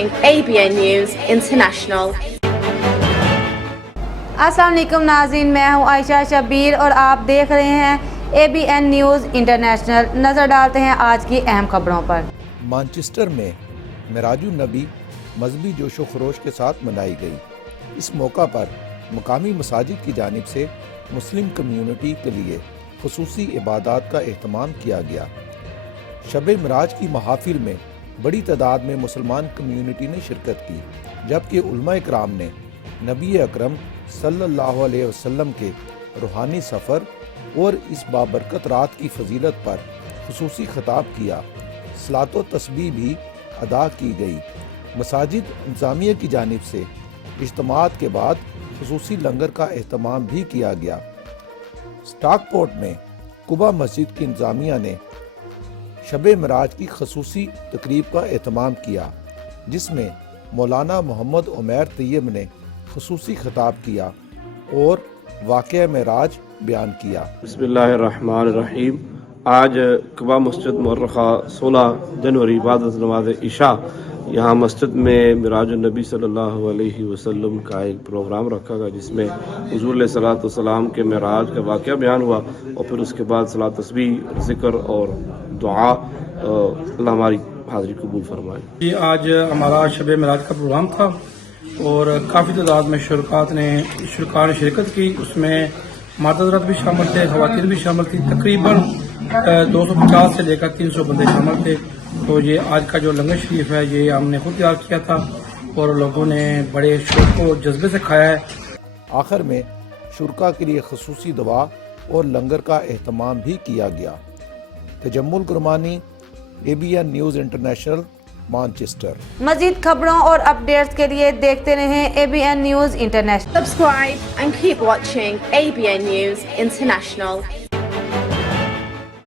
ABN News International. السلام علیکم ناظرین، میں ہوں عائشہ شبیر اور آپ دیکھ رہے ہیں ABN نیوز انٹرنیشنل۔ نظر ڈالتے ہیں آج کی اہم خبروں پر۔ مانچسٹر میں معراج النبی مذہبی جوش و خروش کے ساتھ منائی گئی۔ اس موقع پر مقامی مساجد کی جانب سے مسلم کمیونٹی کے لیے خصوصی عبادات کا اہتمام کیا گیا۔ شب معراج کی محافل میں بڑی تعداد میں مسلمان کمیونٹی نے شرکت کی، جبکہ علماء اکرام نے نبی اکرم صلی اللہ علیہ وسلم کے روحانی سفر اور اس بابرکت رات کی فضیلت پر خصوصی خطاب کیا۔ صلاۃ و تسبیح بھی ادا کی گئی۔ مساجد انتظامیہ کی جانب سے اجتماعات کے بعد خصوصی لنگر کا اہتمام بھی کیا گیا۔ اسٹاک پورٹ میں قبا مسجد کی انتظامیہ نے شب معراج کی خصوصی تقریب کا اہتمام کیا، جس میں مولانا محمد عمیر طیب نے خصوصی خطاب کیا اور واقعہ معراج بیان کیا۔ بسم اللہ الرحمن الرحیم۔ آج قبا مسجد مورخہ 16 جنوری بعد از نماز عشاء یہاں مسجد میں معراج النبی صلی اللہ علیہ وسلم کا ایک پروگرام رکھا گیا، جس میں حضور علیہ الصلوۃ والسلام کے معراج کا واقعہ بیان ہوا، اور پھر اس کے بعد صلاۃ تسبیح، ذکر اور دعا۔ اللہ ہماری حاضری قبول فرمائے۔ جی، آج ہمارا شب معراج کا پروگرام تھا اور کافی تعداد میں شرکاء نے شرکت کی۔ اس میں مرد حضرات بھی شامل تھے، خواتین بھی شامل تھی، تقریباً 250 سے لے کر 300 بندے شامل تھے۔ تو یہ آج کا جو لنگر شریف ہے یہ ہم نے خود تیار کیا تھا اور لوگوں نے بڑے شوق و جذبے سے کھایا ہے۔ آخر میں شرکاء کے لیے خصوصی دعا اور لنگر کا اہتمام بھی کیا گیا۔ Tajammul Kirmani, ABN news international, Manchester. مزید خبروں اور اپڈیٹس کے لیے دیکھتے رہیں ABN news international. Subscribe and keep watching ABN News International.